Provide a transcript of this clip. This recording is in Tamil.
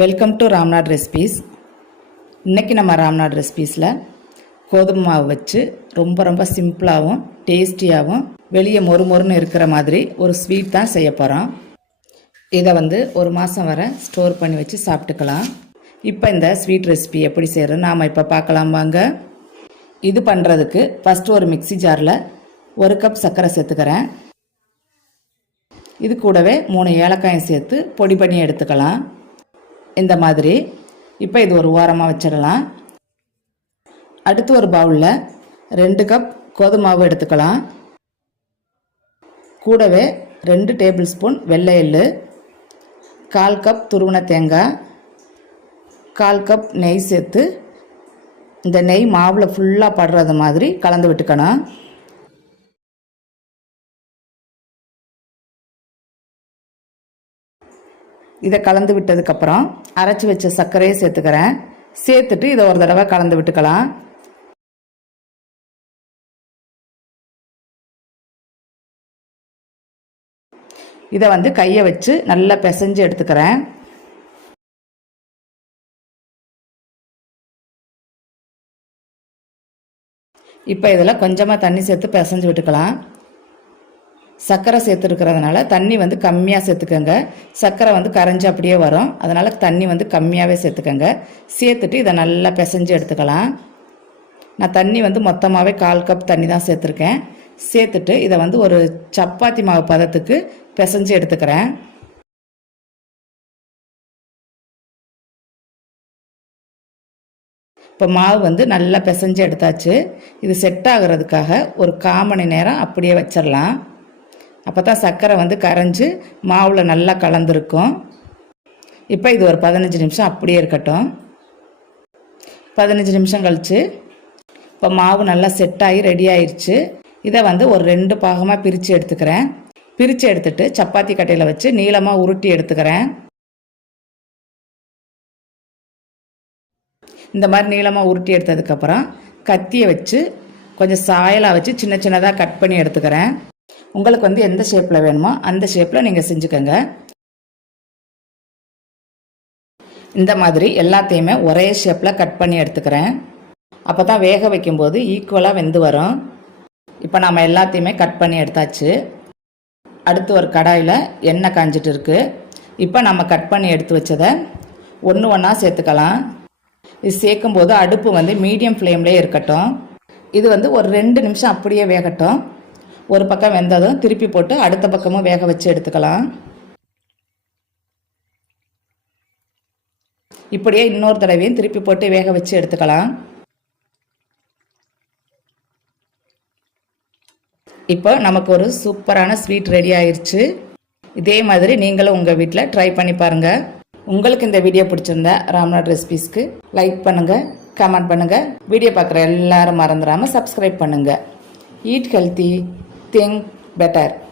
வெல்கம் டு ராம்நாட் ரெசிபீஸ் இன்றைக்கி நம்ம ராம்நாட் ரெசிபீஸில் கோதுமை மாவு வச்சு ரொம்ப ரொம்ப சிம்பிளாகவும் டேஸ்டியாகவும் வெளியே மொறு மொறுன்னு இருக்கிற மாதிரி ஒரு ஸ்வீட் தான் செய்ய போகிறோம் இதை வந்து ஒரு மாதம் வரை ஸ்டோர் பண்ணி வச்சு சாப்பிட்டுக்கலாம். இப்போ இந்த ஸ்வீட் ரெசிபி எப்படி செய்கிறது நாம் இப்போ பார்க்கலாம் வாங்க. இது பண்ணுறதுக்கு ஃபஸ்ட்டு ஒரு மிக்ஸி ஜாரில் ஒரு கப் சர்க்கரை சேர்த்துக்கிறேன். இது கூடவே மூணு ஏலக்காயும் சேர்த்து பொடி பண்ணி எடுத்துக்கலாம். இந்த மாதிரி. இப்போ இது ஒரு ஓரமாக வச்சிடலாம். அடுத்து ஒரு பவுலில் ரெண்டு கப் கோதுமை மாவு எடுத்துக்கலாம். கூடவே ரெண்டு டேபிள் ஸ்பூன் வெள்ளை எள்ளு கால் கப் துருவன தேங்காய் கால் கப் நெய் சேர்த்து இந்த நெய் மாவில் ஃபுல்லாக படுறது மாதிரி கலந்து விட்டுக்கணும். இதை கலந்து விட்டதுக்கப்புறம் அரைச்சி வச்ச சர்க்கரையை சேர்த்துக்கிறேன். சேர்த்துட்டு இதை ஒரு தடவை கலந்து விட்டுக்கலாம். இதை வந்து கையை வச்சு நல்லா பிசைஞ்சு எடுத்துக்கிறேன். இப்போ இதில் கொஞ்சமாக தண்ணி சேர்த்து பிசைஞ்சு விட்டுக்கலாம். சர்க்கரை சேர்த்துருக்கிறதுனால தண்ணி வந்து கம்மியாக சேர்த்துக்கோங்க. சர்க்கரை வந்து கரைஞ்சி அப்படியே வரும். அதனால் தண்ணி வந்து கம்மியாகவே சேர்த்துக்கோங்க. சேர்த்துட்டு இதை நல்லா பிசைஞ்சு எடுத்துக்கலாம். நான் தண்ணி வந்து மொத்தமாகவே கால் கப் தண்ணி தான் சேர்த்துருக்கேன். சேர்த்துட்டு இதை வந்து ஒரு சப்பாத்தி மாவு பதத்துக்கு பிசைஞ்சு எடுத்துக்கிறேன். இப்போ மாவு வந்து நல்லா பிசைஞ்சு எடுத்தாச்சு. இது செட் ஆகிறதுக்காக ஒரு கால் மணி நேரம் அப்படியே வச்சிடலாம். அப்போ தான் சர்க்கரை வந்து கரைஞ்சி மாவில் நல்லா கலந்துருக்கும். இப்போ இது ஒரு பதினஞ்சு நிமிஷம் அப்படியே இருக்கட்டும். பதினஞ்சு நிமிஷம் கழித்து இப்போ மாவு நல்லா செட் ஆகி ரெடி ஆயிடுச்சு இதை வந்து ஒரு ரெண்டு பாகமாக பிரித்து எடுத்துக்கிறேன். பிரித்து எடுத்துட்டு சப்பாத்தி கட்டையில் வச்சு நீளமாக உருட்டி எடுத்துக்கிறேன். இந்த மாதிரி நீளமாக உருட்டி எடுத்ததுக்கப்புறம் கத்தியை வச்சு கொஞ்சம் சாயலாக வச்சு சின்ன சின்னதாக கட் பண்ணி எடுத்துக்கிறேன். உங்களுக்கு வந்து எந்த ஷேப்பில் வேணுமோ அந்த ஷேப்பில் நீங்கள் செஞ்சுக்கோங்க. இந்த மாதிரி எல்லாத்தையுமே ஒரே ஷேப்பில் கட் பண்ணி எடுத்துக்கிறேன். அப்போ தான் வேக வைக்கும்போது ஈக்குவலாக வெந்து வரும். இப்போ நாம் எல்லாத்தையுமே கட் பண்ணி எடுத்தாச்சு. அடுத்து ஒரு கடாயில் எண்ணெய் காஞ்சிட்டு இருக்கு. இப்போ நம்ம கட் பண்ணி எடுத்து வச்சதை ஒன்று ஒன்றா சேர்த்துக்கலாம். இது சேர்க்கும்போது அடுப்பு வந்து மீடியம் ஃப்ளேம்லேயே இருக்கட்டும். இது வந்து ஒரு ரெண்டு நிமிஷம் அப்படியே வேகட்டும். ஒரு பக்கம் வெந்ததும் திருப்பி போட்டு அடுத்த பக்கமும் வேக வச்சு எடுத்துக்கலாம். இப்படியே இன்னொரு தடவையும் திருப்பி போட்டு வேக வச்சு எடுத்துக்கலாம். இப்போ நமக்கு ஒரு சூப்பரான ஸ்வீட் ரெடி ஆயிடுச்சு இதே மாதிரி நீங்களும் உங்கள் வீட்டில் ட்ரை பண்ணி பாருங்கள் உங்களுக்கு இந்த வீடியோ பிடிச்சிருந்தா ராம்நாத் ரெசிபீஸ்க்கு லைக் பண்ணுங்கள் கமெண்ட் பண்ணுங்கள் வீடியோ பார்க்குற எல்லாரும் மறந்துடாமல் சப்ஸ்கிரைப் பண்ணுங்கள் ஈட் ஹெல்த்தி thing better.